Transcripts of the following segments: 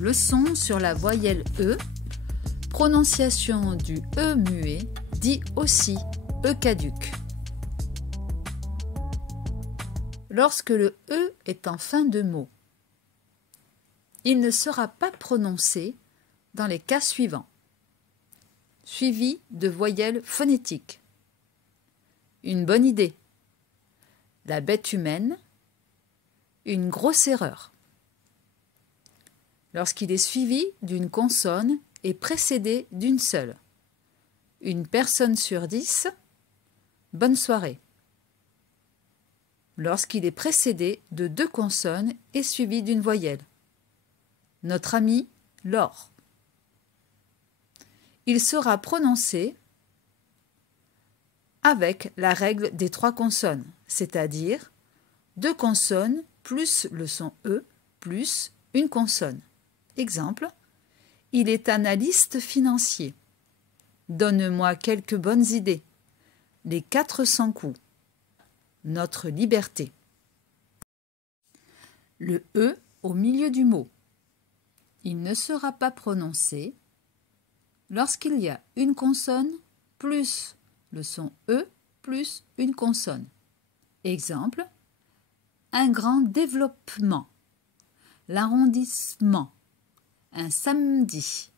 Leçon sur la voyelle E. Prononciation du E muet, dit aussi E caduc. Lorsque le E est en fin de mot, il ne sera pas prononcé dans les cas suivants. Suivi de voyelles phonétiques. Une bonne idée. La bête humaine. Une grosse erreur. Lorsqu'il est suivi d'une consonne et précédé d'une seule. Une personne sur 10. Bonne soirée. Lorsqu'il est précédé de 2 consonnes et suivi d'une voyelle. Notre ami Laure. Il sera prononcé avec la règle des 3 consonnes, c'est-à-dire 2 consonnes plus le son E plus une consonne. Exemple, il est analyste financier. Donne-moi quelques bonnes idées. Les 400 coups. Notre liberté. Le E au milieu du mot. Il ne sera pas prononcé lorsqu'il y a une consonne plus le son E plus une consonne. Exemple, un grand développement, l'arrondissement, un samedi,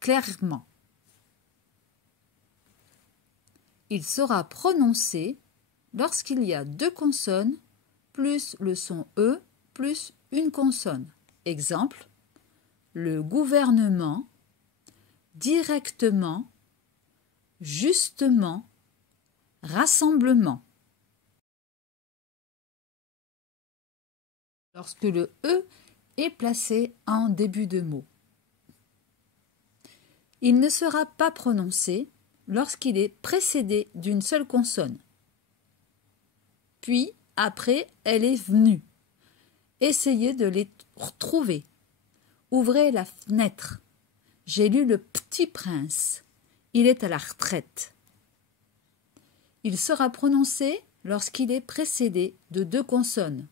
clairement. Il sera prononcé lorsqu'il y a 2 consonnes plus le son E plus une consonne. Exemple, le gouvernement, directement, justement, rassemblement. Lorsque le E est placé en début de mot. Il ne sera pas prononcé lorsqu'il est précédé d'une seule consonne. Puis, après, elle est venue. Essayez de les retrouver. Ouvrez la fenêtre. J'ai lu Le Petit Prince. Il est à la retraite. Il sera prononcé lorsqu'il est précédé de 2 consonnes.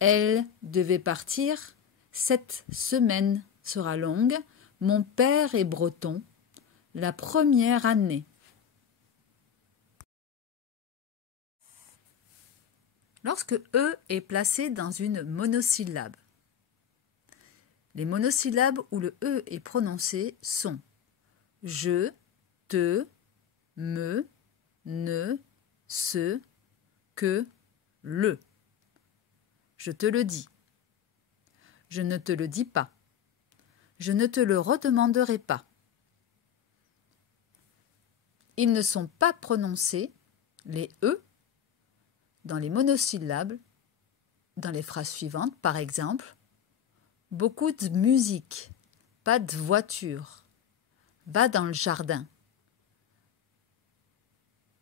Elle devait partir. Cette semaine sera longue. Mon père est breton. La première année. Lorsque E est placé dans une monosyllabe. Les monosyllabes où le E est prononcé sont je, te, me, ne, ce, que, le. Je te le dis. Je ne te le dis pas. Je ne te le redemanderai pas. Ils ne sont pas prononcés, les E, dans les monosyllabes, dans les phrases suivantes, par exemple, beaucoup de musique, pas de voiture, va dans le jardin.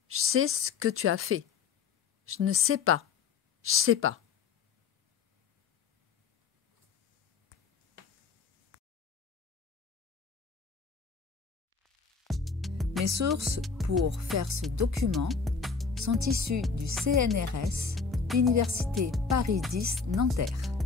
Je sais ce que tu as fait. Je ne sais pas. Je sais pas. Mes sources pour faire ce document sont issues du CNRS, Université Paris 10 Nanterre.